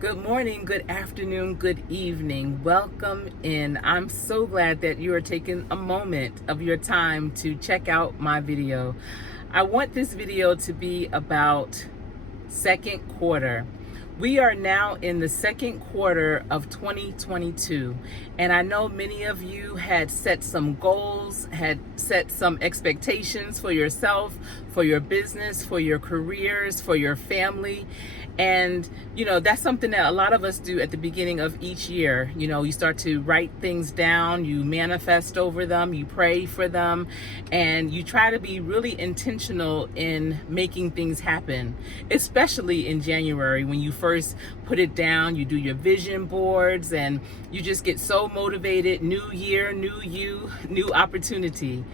Good morning, good afternoon, good evening. Welcome in. I'm so glad that you are taking a moment of your time to check out my video. I want this video to be about second quarter. We are now in the second quarter of 2022, and I know many of you had set some goals, had set some expectations for yourself, for your business, for your careers, for your family. And that's something that a lot of us do at the beginning of each year. You start to write things down, you manifest over them, you pray for them, and you try to be really intentional in making things happen, especially in January when you first put it down. You do your vision boards and you just get so motivated. New year, new you, new opportunity.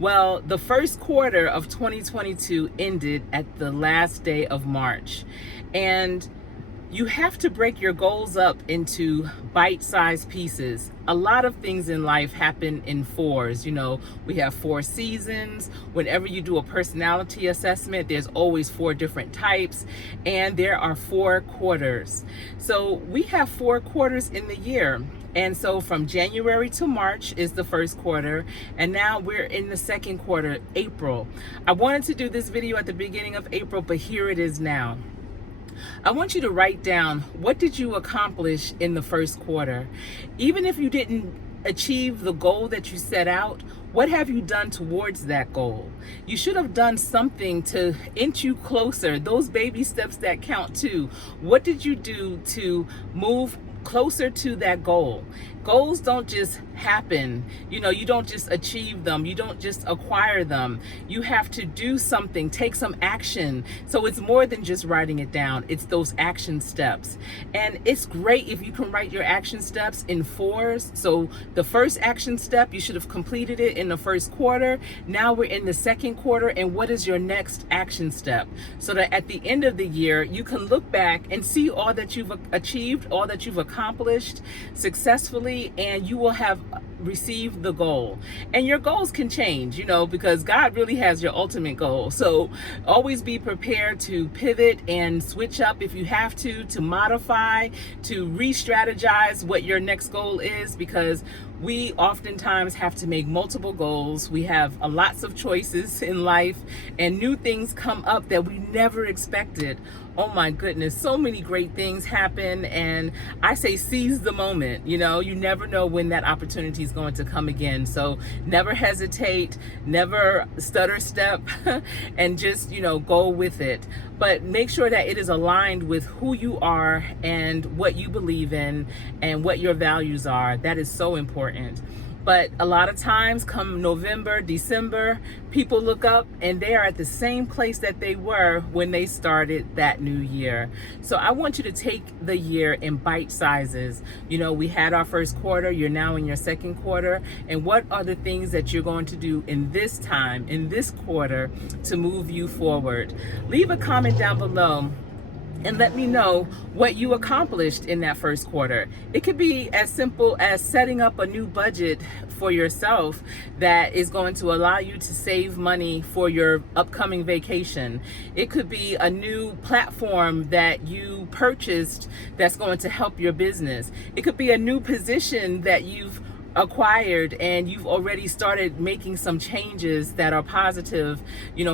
Well, the first quarter of 2022 ended at the last day of March. And you have to break your goals up into bite-sized pieces. A lot of things in life happen in fours. We have 4 seasons. Whenever you do a personality assessment, there's always 4 different types, and there are 4 quarters. So we have 4 quarters in the year. And so from January to March is the first quarter, and now we're in the second quarter, April. I wanted to do this video at the beginning of April, but here it is now. I want you to write down, what did you accomplish in the first quarter? Even if you didn't achieve the goal that you set out, what have you done towards that goal? You should have done something to inch you closer. Those baby steps that count too. What did you do to move closer to that goal? Goals don't just happen. You don't just achieve them. You don't just acquire them. You have to do something, take some action. So it's more than just writing it down. It's those action steps. And it's great if you can write your action steps in 4s. So the first action step, you should have completed it in the first quarter. Now we're in the second quarter, and what is your next action step? So that at the end of the year, you can look back and see all that you've achieved, all that you've accomplished successfully, and you will have received the goal. And your goals can change, because God really has your ultimate goal. So always be prepared to pivot and switch up if you have to modify, to re-strategize what your next goal is, because we oftentimes have to make multiple goals. We have lots of choices in life, and new things come up that we never expected. Oh my goodness, so many great things happen, and I say seize the moment. You never know when that opportunity is going to come again. So never hesitate, never stutter step, and just go with it. But make sure that it is aligned with who you are and what you believe in and what your values are. That is so important. But a lot of times come November, December, people look up and they are at the same place that they were when they started that new year. So I want you to take the year in bite sizes. We had our first quarter, you're now in your second quarter. And what are the things that you're going to do in this time, in this quarter, to move you forward? Leave a comment down below and let me know what you accomplished in that first quarter. It could be as simple as setting up a new budget for yourself that is going to allow you to save money for your upcoming vacation. It could be a new platform that you purchased that's going to help your business. It could be a new position that you've acquired and you've already started making some changes that are positive,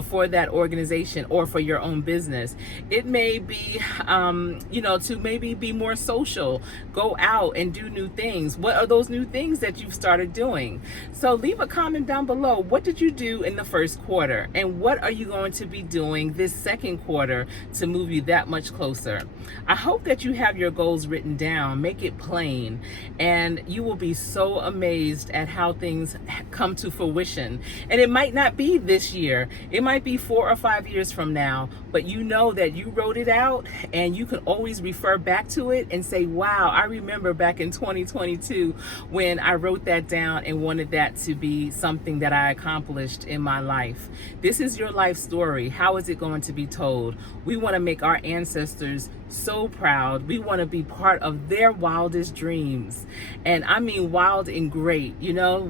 for that organization or for your own business. It may be, to maybe be more social, go out and do new things. What are those new things that you've started doing? So leave a comment down below. What did you do in the first quarter? And what are you going to be doing this second quarter to move you that much closer? I hope that you have your goals written down, make it plain, and you will be so amazed at how things come to fruition. And it might not be this year, it might be 4 or 5 years from now, but you know that you wrote it out, and you can always refer back to it and say, wow, I remember back in 2022 when I wrote that down and wanted that to be something that I accomplished in my life. This is your life story. How is it going to be told? We want to make our ancestors so proud. We want to be part of their wildest dreams. And I mean wild and great,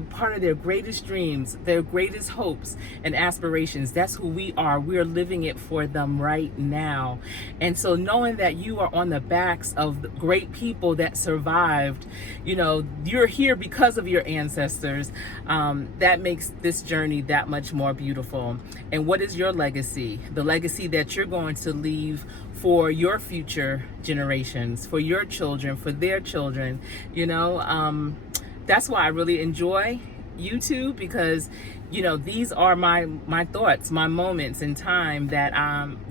part of their greatest dreams, their greatest hopes and aspirations. That's who we are. We're living it for them them right now. And so knowing that you are on the backs of great people that survived, you know, you're here because of your ancestors, that makes this journey that much more beautiful. And what is your legacy? The legacy that you're going to leave for your future generations, for your children, for their children. You know, that's why I really enjoy YouTube, because you know, these are my thoughts, my moments in time that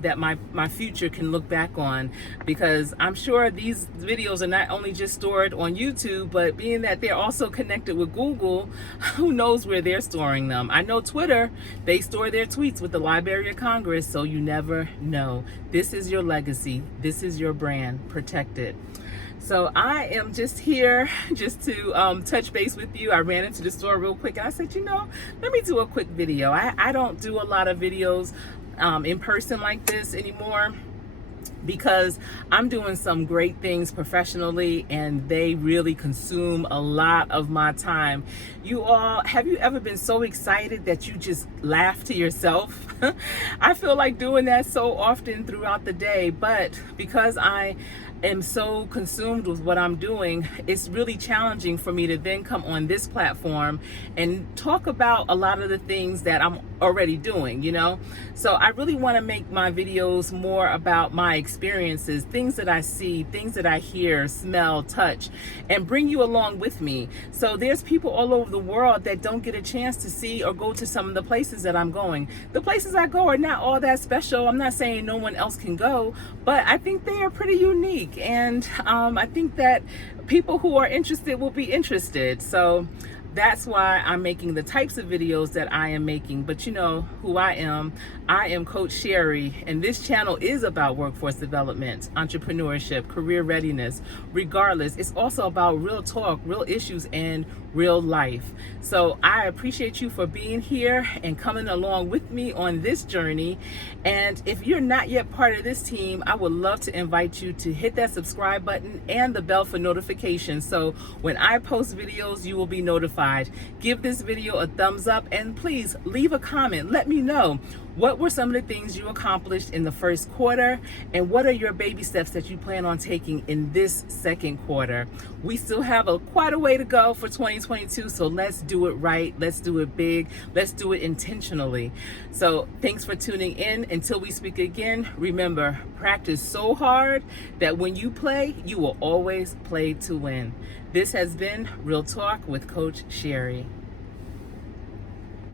that my future can look back on, because I'm sure these videos are not only just stored on YouTube, but being that they're also connected with Google, who knows where they're storing them. I know Twitter, they store their tweets with the Library of Congress, so you never know. This is your legacy, this is your brand, protect it. So I am just here just to touch base with you. I ran into the store real quick and I said, you know, let me do a quick video. I don't do a lot of videos in person like this anymore, because I'm doing some great things professionally and they really consume a lot of my time. You all, have you ever been so excited that you just laugh to yourself? I feel like doing that so often throughout the day, but because I am so consumed with what I'm doing, it's really challenging for me to then come on this platform and talk about a lot of the things that I'm already doing, you know? So I really want to make my videos more about my experiences, things that I see, things that I hear, smell, touch, and bring you along with me. So there's people all over the world that don't get a chance to see or go to some of the places that I'm going. The places I go are not all that special. I'm not saying no one else can go, but I think they are pretty unique. And I think that people who are interested will be interested. So that's why I'm making the types of videos that I am making. But you know who I am. I am Coach Sherry, and this channel is about workforce development, entrepreneurship, career readiness. Regardless, it's also about real talk, real issues, and real life. So I appreciate you for being here and coming along with me on this journey. And if you're not yet part of this team, I would love to invite you to hit that subscribe button and the bell for notifications, so when I post videos, you will be notified. Give this video a thumbs up and please leave a comment. Let me know, what were some of the things you accomplished in the first quarter, and what are your baby steps that you plan on taking in this second quarter? We still have quite a way to go for 2022, so let's do it right, let's do it big, let's do it intentionally. So thanks for tuning in. Until we speak again, remember, practice so hard that when you play, you will always play to win. This has been Real Talk with Coach Sherry.